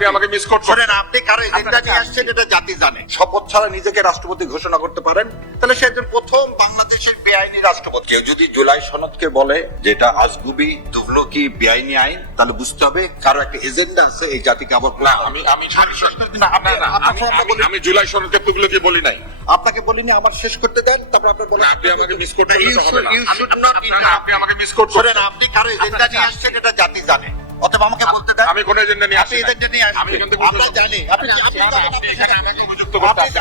আমাকে মিসকোট শোনেন, আপনি কারো এজেন্ডা নিয়ে আসছেন এটা জাতি জানে। শপথ ছাড়া নিজেকে রাষ্ট্রপতি ঘোষণা করতে পারেন, তাহলে সে একজন প্রথম বাংলাদেশের বেআইনি রাষ্ট্রপতি। কেউ যদি জুলাই সনদকে বলে যেটা আজগুবি তুগলকি বেআইনি আইন, তাহলে বুঝতে হবে কারো একটা এজেন্ডা আছে এই জাতিকে আবার। না, আমি জুলাই সনদকে তুগলকি বলি নাই। আপনাকে বলিনি, আমার শেষ করতে দেন, তারপর আপনার বলা। আপনি আমাকে মিসকোট করতে হবে না। আপনি আমাকে মিসকোট শোনেন, আপনি কারো এজেন্ডা নিয়ে আসছেন এটা জাতি জানে, অতএব আমাকে বলতে দেন। আমি কোন এজেন্ডা নিয়ে আপনি আসি? এজেন্ডা নিয়ে আসছেন, আমি এখান থেকে আমরা জানি। আপনি এখানে আমাকে অভিযুক্ত করতে আসেন।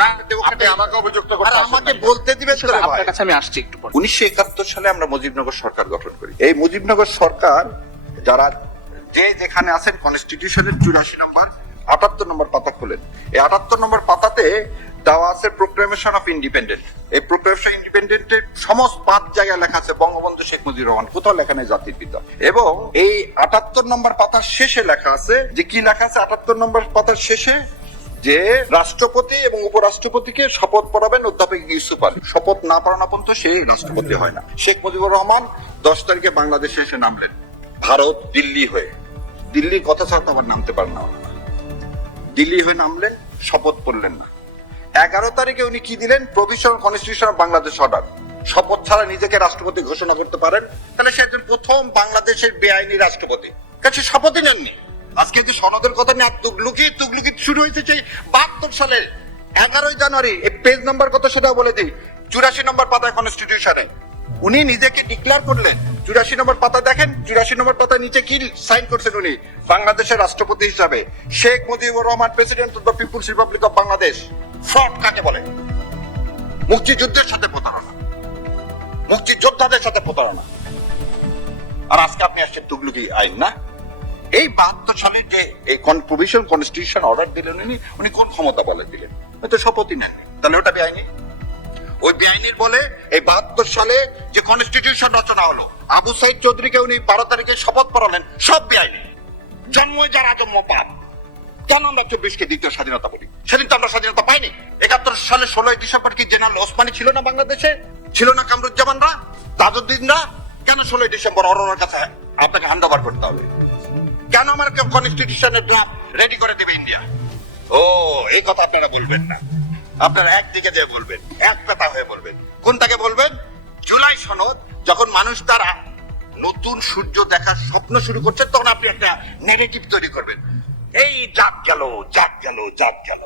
না, আপনি আমাকে অভিযুক্ত করতে আসেন। আমাকে বলতে দিবেন তো ভাই। আপনার কাছে আমি আসছি একটু পরে। 1971 সালে আমরা মুজিবনগর সরকার গঠন করি। এই মুজিবনগর সরকার যারা যে যেখানে আছেন, কনস্টিটিউশনের 84 নম্বর 78 নম্বর পাতা খুলেন। এই 78 নম্বর পাতাতে দেওয়া আছে প্রোক্লেমেশন অফ ইন্ডিপেন্ডেন্ট। এই প্রোক্লেমেশন ইন্ডিপেন্ডেন্টের সমস্ত 5 জায়গায় লেখা আছে বঙ্গবন্ধু শেখ মুজিবুর রহমান, কোথাও লেখা নেই জাতির পিতা। এবং এই 78 নম্বর পাতার শেষে লেখা আছে যে কি লেখা আছে 78 নম্বর পাতার শেষে, যে রাষ্ট্রপতি এবং উপরাষ্ট্রপতিকে শপথ পড়াবেন অধ্যাপক ইউসুফ আলী। শপথ না পড়ানো পর্যন্ত সে রাষ্ট্রপতি হয় না। শেখ মুজিবুর রহমান 10 তারিখে বাংলাদেশে এসে নামলেন ভারত দিল্লি হয়ে। দিল্লির কথা ছাড়া তো আবার নামতে পারেন না। দিল্লি হয়ে নামলেন, শপথ পড়লেন না। 11 তারিখে উনি কি দিলেন? Provisional constitution of Bangladesh order. শপথ ছাড়া নিজেকে রাষ্ট্রপতি ঘোষণা করতে পারেন, তাহলে সে একজন প্রথম বাংলাদেশের বেআইনি রাষ্ট্রপতি। কাছে শপথই নেননি। আজকে যে সনদের কথা নিয়ে তুগলুকি শুরু হয়েছে সেই 72 সালে 11 জানুয়ারি। এই পেজ নাম্বার কত সেটা বলে দিই। 84 নম্বর পাতায় কনস্টিটিউশনে উনি নিজেকে ডিক্লেয়ার করলেন। 84 নম্বর পাতা দেখেন, 84 নম্বর পাতা নিচে কি সাইন করছেন উনি? বাংলাদেশের রাষ্ট্রপতি হিসাবে Sheikh Mujibur Rahman, President of the People's Republic of Bangladesh. Fraud কাকে বলে? মুক্তিযুদ্ধের সাথে প্রতারণা, মুক্তিযোদ্ধাদের সাথে প্রতারণা। আর আজকে আপনি আসছেন তুগলকি আইন না? এই 72 সালের যে প্রভিশনাল কনস্টিটিউশন অর্ডার দিলেন উনি কোন ক্ষমতা বলে দিলেন? তো শপথই নেননি, তাহলে ওটা বেআইনি। ওই বেআইনির বলে এই 72 সালে যে কনস্টিটিউশন রচনা হলো, আবু সাইদ চৌধুরীকে উনি 12 তারিখে শপথ পড়ালেন, সব বেআইনি। জন্মই যার আজন্ম পাপ। কেন আমরা 24কে দ্বিতীয় স্বাধীনতা বলি? সেদিন তো আমরা স্বাধীনতা পাইনি। 71 সালে 16 ডিসেম্বর কি জেনারেল ওসমানী ছিল না বাংলাদেশে? ছিল না কামরুজ্জামানরা, তাজউদ্দিনরা? কেন 16 ডিসেম্বর অরোরার কাছে আপনাকে হ্যান্ড ওভার করতে হবে? কেন আমার কনস্টিটিউশনের ড্রাফট রেডি করে দেবে ইন্ডিয়া? ও, এই কথা আপনারা বলবেন না। আপনারা একদিকে দিয়ে বলবেন, এক পেতা হয়ে বলবেন। কোনটাকে বলবেন? জুলাই সনদ। যখন মানুষ তারা নতুন সূর্য দেখার স্বপ্ন শুরু করছে, তখন আপনি একটা নেগেটিভ তৈরি করবেন। এই জাগ গেল, জাগ গেল, জাগ গেল।